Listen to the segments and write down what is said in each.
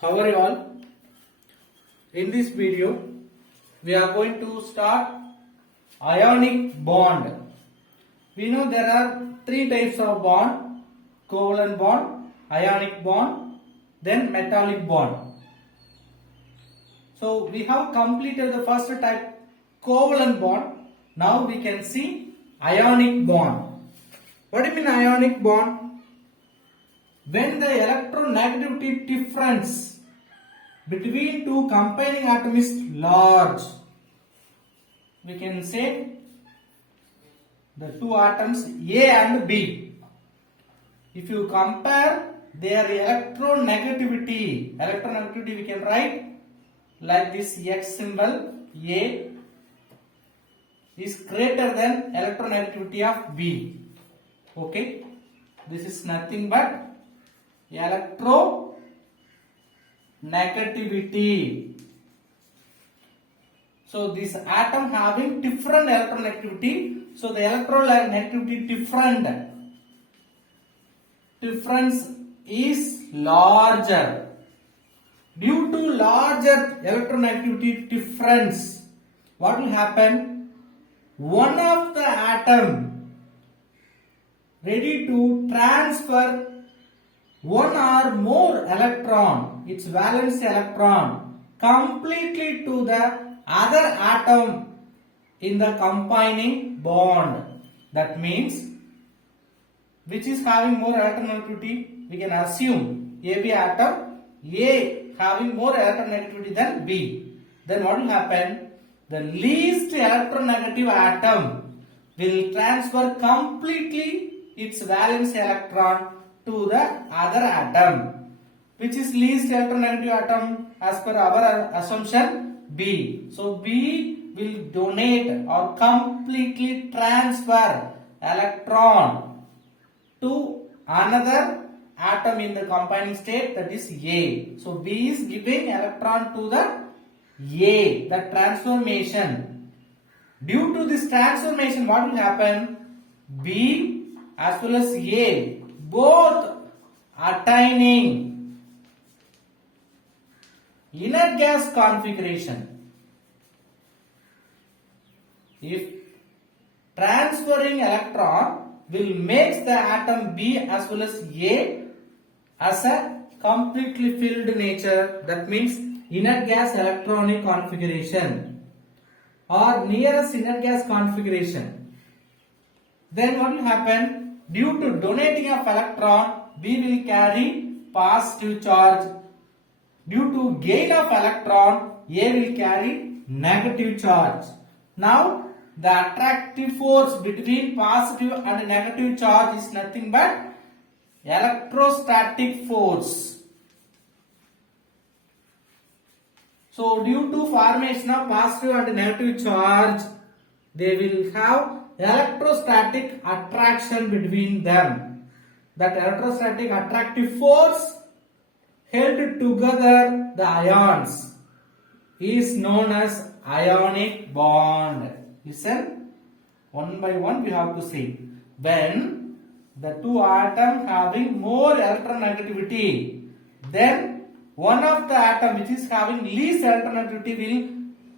How are you all? In this video, we are going to start ionic bond. We know there are three types of bond: covalent bond, ionic bond, then metallic bond. So we have completed the first type, covalent bond. Now we can see ionic bond. What do you mean ionic bond? When the electronegativity difference between two combining atoms is large, we can say the two atoms A and B. If you compare their electronegativity we can write like this: X symbol. A is greater than electronegativity of B. Okay, this is nothing but electronegativity. So this atom having different electronegativity, so the electronegativity difference is larger. Due to larger electronegativity difference, what will happen? One of the atom ready to transfer one or more electron, its valence electron, completely to the other atom in the combining bond. That means, which is having more electronegativity? We can assume AB atom, A having more electronegativity than B. Then what will happen? The least electronegative atom will transfer completely its valence electron to the other atom. Which is least electronegative atom as per our assumption? B. So B will donate or completely transfer electron to another atom in the combining state, that is A. So B is giving electron to the A, the transformation. Due to this transformation, what will happen? B as well as A both attaining inert gas configuration. If transferring electron will make the atom B as well as A as a completely filled nature, that means inert gas electronic configuration or nearest inert gas configuration, then what will happen? Due to donating of electron, B will carry positive charge. Due to gain of electron, A will carry negative charge. Now, the attractive force between positive and negative charge is nothing but electrostatic force. So, due to formation of positive and negative charge, they will have electrostatic attraction between them. That electrostatic attractive force held together the ions is known as ionic bond. Listen, one by one we have to see. When the two atoms having more electronegativity, then one of the atom which is having least electronegativity will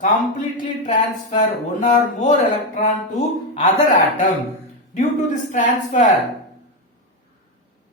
completely transfer one or more electron to other atom. Due to this transfer,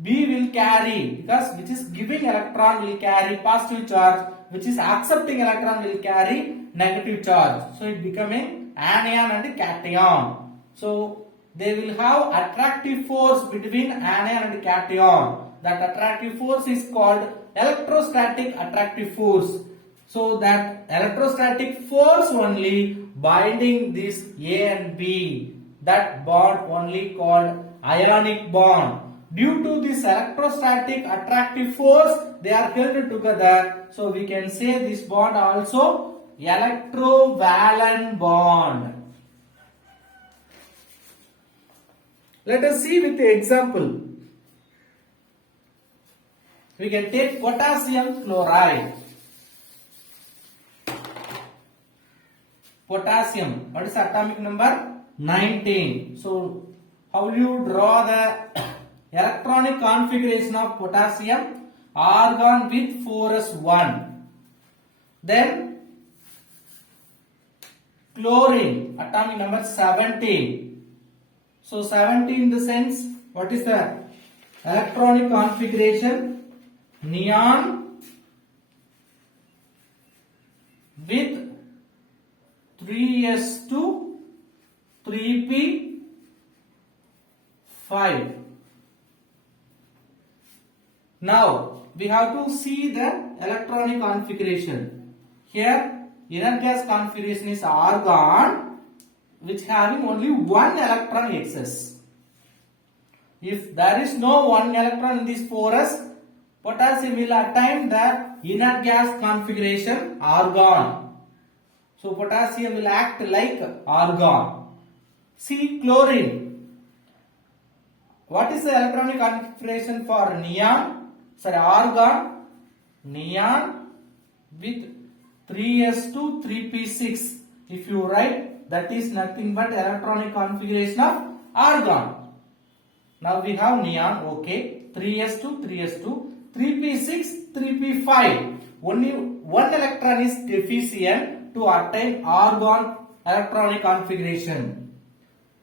B will carry, because which is giving electron will carry positive charge, which is accepting electron will carry negative charge. So it becoming anion and cation. So they will have attractive force between anion and cation. That attractive force is called electrostatic attractive force. So that electrostatic force only binding this A and B, that bond only called ionic bond. Due to this electrostatic attractive force, they are held together. So we can say this bond also electrovalent bond. Let us see with the example. We can take potassium chloride. Potassium, what is atomic number? 19. So how will you draw the electronic configuration of potassium argon with 4s1. Then chlorine, atomic number 17. So 17 in the sense, what is the electronic configuration? Neon with 3s2 3p5. Now we have to see the electronic configuration. Here inert gas configuration is argon, which having only one electron excess. If there is no one electron in this 4s, potassium will attain the inert gas configuration argon. So potassium will act like argon. See chlorine. What is the electronic configuration for neon? Sorry, argon. Neon with 3s2 3p6. If you write, that is nothing but electronic configuration of argon. Now we have neon, okay, 3s2 3s2 3p6 3p5. Only one electron is deficient to attain argon electronic configuration.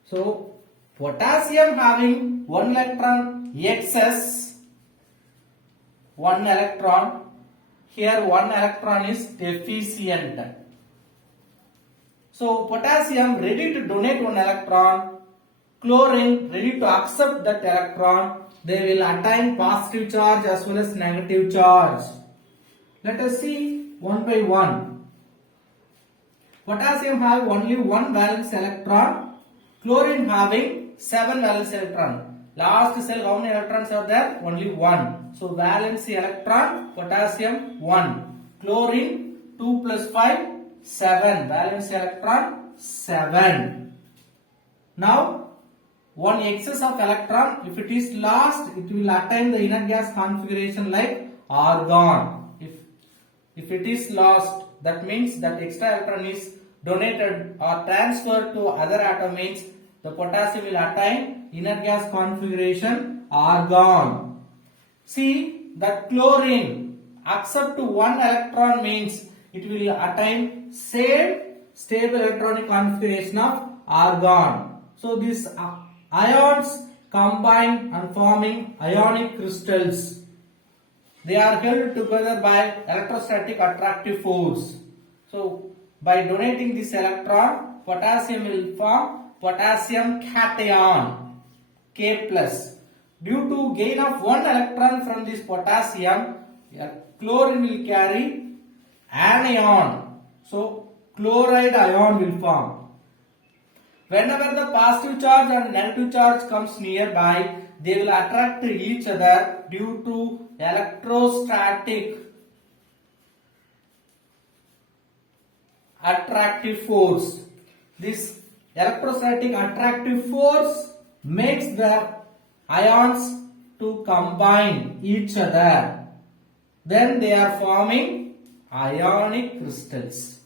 So potassium having one electron excess, one electron. Here one electron is deficient. So potassium ready to donate one electron, chlorine ready to accept that electron. They will attain positive charge as well as negative charge. Let us see one by one. Potassium have only one valence electron, chlorine having 7 valence electron. Last cell, how many electrons are there? Only 1. So valence electron, potassium 1. Chlorine 2 plus 5, 7. Valence electron 7. Now one excess of electron, if it is lost, it will attain the inert gas configuration like argon. If it is lost, that means that extra electron is donated or transferred to other atom, means the potassium will attain inert gas configuration argon. See that chlorine accept to one electron means it will attain same stable electronic configuration of argon. So these ions combine and forming ionic crystals. They are held together by electrostatic attractive force. So by donating this electron, potassium will form potassium cation K+. Due to gain of one electron from this potassium, chlorine will carry anion. So chloride ion will form. Whenever the positive charge and negative charge comes nearby, they will attract each other due to electrostatic attractive force. This electrostatic attractive force makes the ions to combine each other. Then they are forming ionic crystals.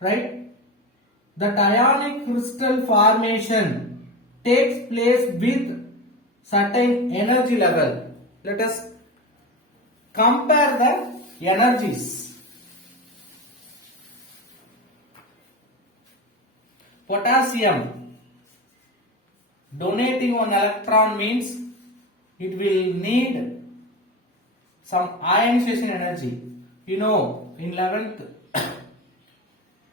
Right? That ionic crystal formation takes place with certain energy level. Let us compare the energies. Potassium donating one electron means it will need some ionization energy. You know, in 11th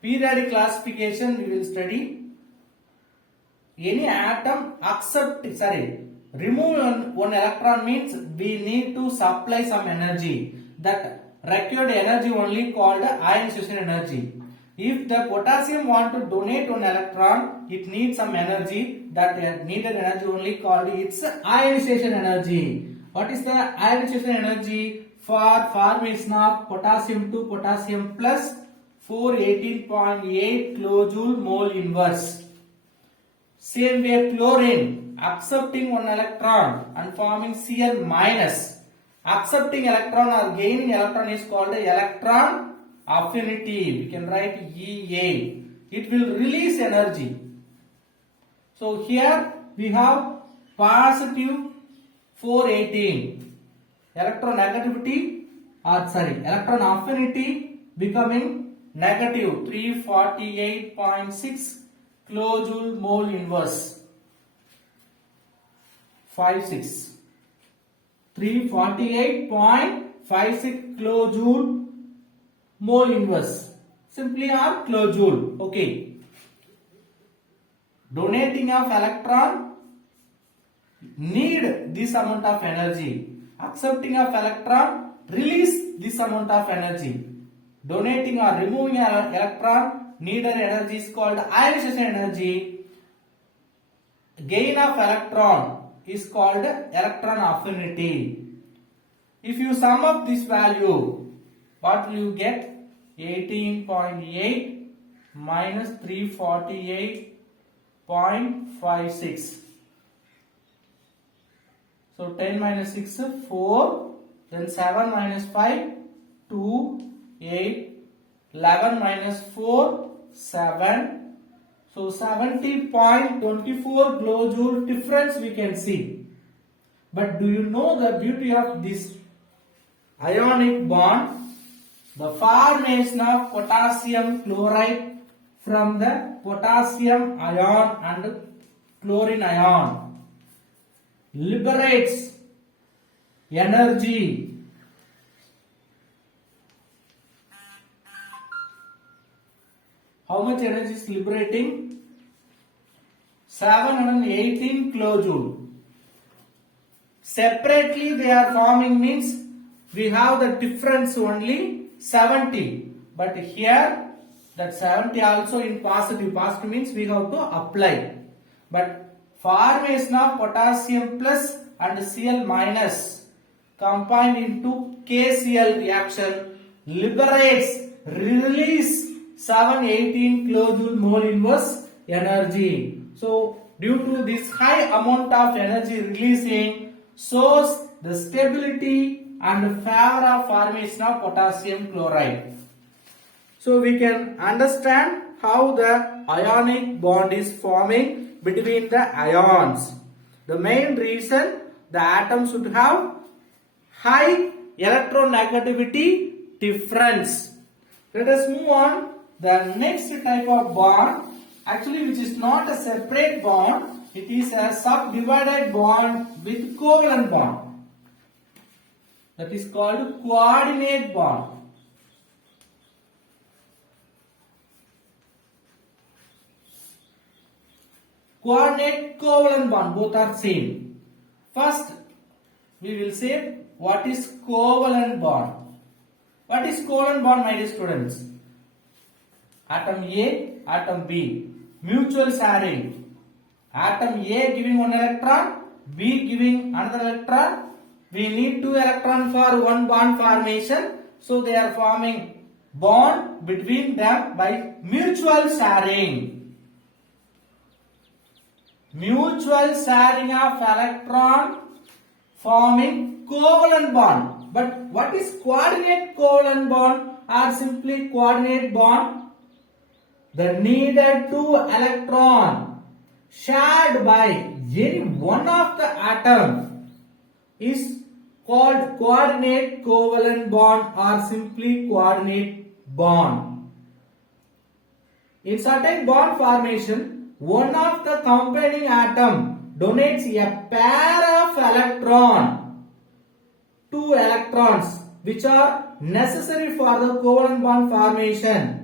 periodic classification we will study any atom remove one electron means we need to supply some energy. That required energy only called ionization energy. If the potassium want to donate one electron, it needs some energy. That needed energy only called its ionization energy. What is the ionization energy? For formation of potassium to potassium plus 418.8 kilojoule mole inverse. Same way chlorine accepting one electron and forming Cl minus. Accepting electron or gaining electron is called electron affinity. We can write EA. It will release energy. So here we have positive 418. Electronegativity electron affinity becoming negative 348.6 kilojoule mole inverse. 56 348.56 kilojoule mole inverse, simply are kilojoule. Okay, donating of electron need this amount of energy, accepting of electron release this amount of energy. Donating or removing an electron needed energy is called ionization energy. Gain of electron is called electron affinity. If you sum up this value, what will you get? 18.8 minus 348.56. So 10 minus 6, 4. Then 7 minus 5, 2, 8. 11 minus 4, 7. So 70.24 kilojoule difference we can see. But do you know the beauty of this ionic bond? The formation of potassium chloride from the potassium ion and chlorine ion liberates energy. How much energy is liberating? 718 kilojoule. Separately they are forming means we have the difference only 70. But here that 70 also in positive. Positive means we have to apply. But formation of potassium plus and Cl minus combined into KCl reaction liberates, release 718 kilojoule mole inverse energy. So due to this high amount of energy releasing shows the stability and favor of formation of potassium chloride. So we can understand how the ionic bond is forming between the ions. The main reason the atoms should have high electronegativity difference. Let us move on. The next type of bond, actually which is not a separate bond, it is a subdivided bond with covalent bond. That is called coordinate bond. Coordinate, covalent bond, both are same. First, we will say what is covalent bond. What is covalent bond, my dear students? Atom A, atom B, mutual sharing. Atom A giving one electron, B giving another electron. We need two electrons for one bond formation. So they are forming bond between them by mutual sharing. Mutual sharing of electron forming covalent bond. But what is coordinate covalent bond or simply coordinate bond? The needed two electron shared by any one of the atom is called coordinate covalent bond or simply coordinate bond. In certain bond formation, one of the combining atom donates a pair of electron, two electrons which are necessary for the covalent bond formation.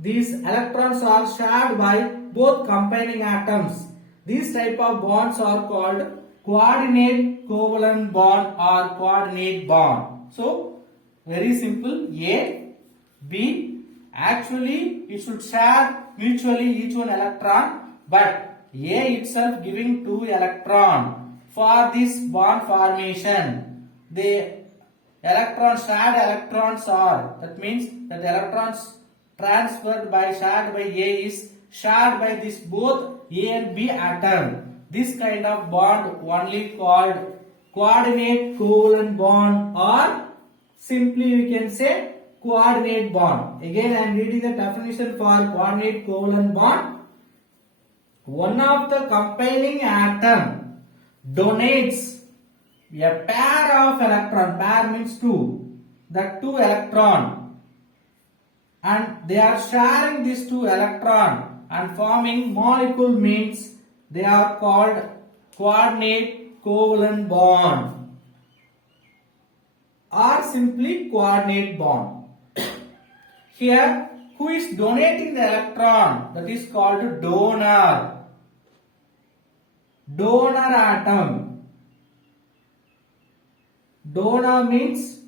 These electrons are shared by both combining atoms. These type of bonds are called coordinate covalent bond or coordinate bond. So very simple, A, B, actually it should share mutually each one electron, but A itself giving two electron. For this bond formation, the electrons shared electrons are, that means that the electrons transferred by shared by A is shared by this both A and B atom. This kind of bond only called coordinate covalent bond or simply we can say coordinate bond. Again I am reading the definition for coordinate covalent bond. One of the combining atom donates a pair of electron, pair means two, that two electron, and they are sharing these two electron and forming molecule means they are called coordinate covalent bond or simply coordinate bond. Here, who is donating the electron? That is called donor. Donor atom. Donor means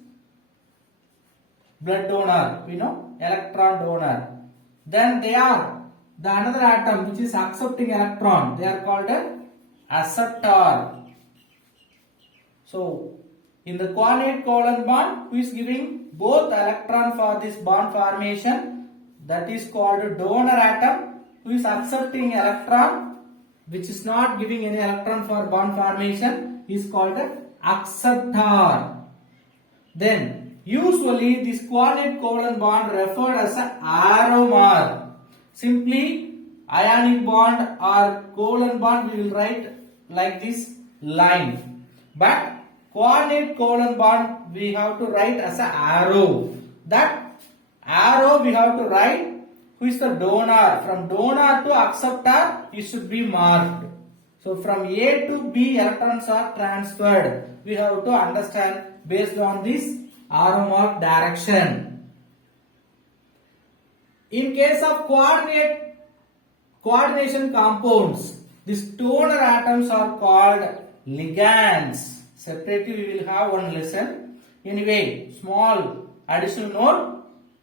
blood donor, we know, electron donor. Then they are the another atom which is accepting electron. They are called an acceptor. So, in the coordinate covalent bond, who is giving both electron for this bond formation? That is called donor atom. Who is accepting electron, which is not giving any electron for bond formation, is called an acceptor. Then, usually this coordinate covalent bond referred as an arrow mark. Simply, ionic bond or covalent bond we will write like this line. But coordinate covalent bond we have to write as an arrow. That arrow we have to write who is the donor. From donor to acceptor it should be marked. So from A to B electrons are transferred. We have to understand based on this arrow mark direction. In case of coordination compounds, these donor atoms are called ligands. Separately we will have one lesson. Anyway, small additional note.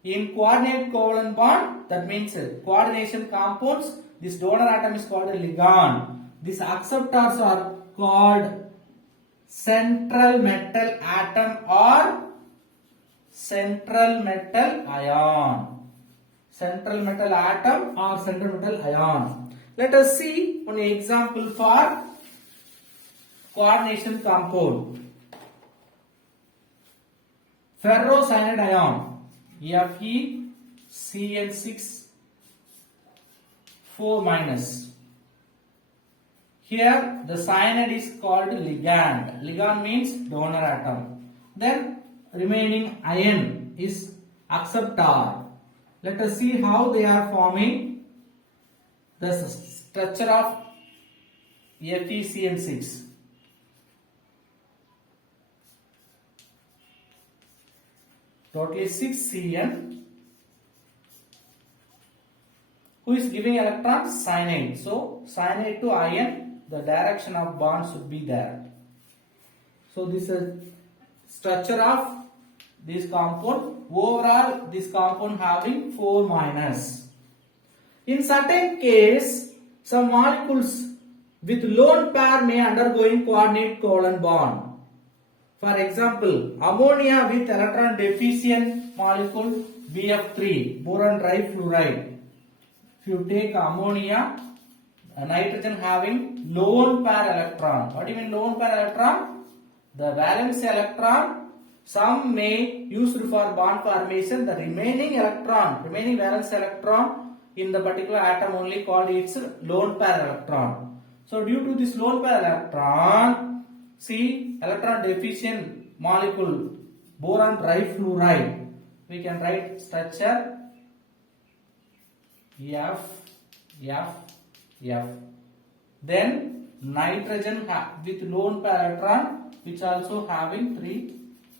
In coordinate covalent bond, that means coordination compounds, this donor atom is called a ligand. These acceptors are called central metal atom or central metal ion. Central metal atom or central metal ion. Let us see one example for coordination compound. Ferrocyanide ion, FeCN6 4 minus. Here the cyanide is called ligand. Ligand means donor atom. Then remaining ion is acceptor. Let us see how they are forming the structure of FeCN6. Totally 6 Cn. Who is giving electron? Cyanide. So cyanide to ion, the direction of bond should be there. So this is structure of this compound. Overall, this compound having 4 minus. In certain case, some molecules with lone pair may undergoing coordinate covalent bond. For example, ammonia with electron deficient molecule BF3, boron trifluoride. If you take ammonia, a nitrogen having lone pair electron. What do you mean lone pair electron? The valence electron, some may used for bond formation. The remaining valence electron in the particular atom only called its lone pair electron. So due to this lone pair electron, see electron deficient molecule boron trifluoride, we can write structure F. Then nitrogen with lone pair electron which also having 3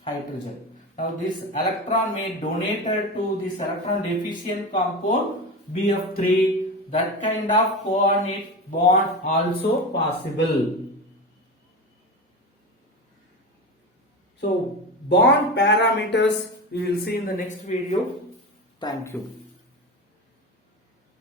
hydrogen. Now this electron may donated to this electron deficient compound BF3. That kind of coordinate bond also possible. So bond parameters we will see in the next video. Thank you.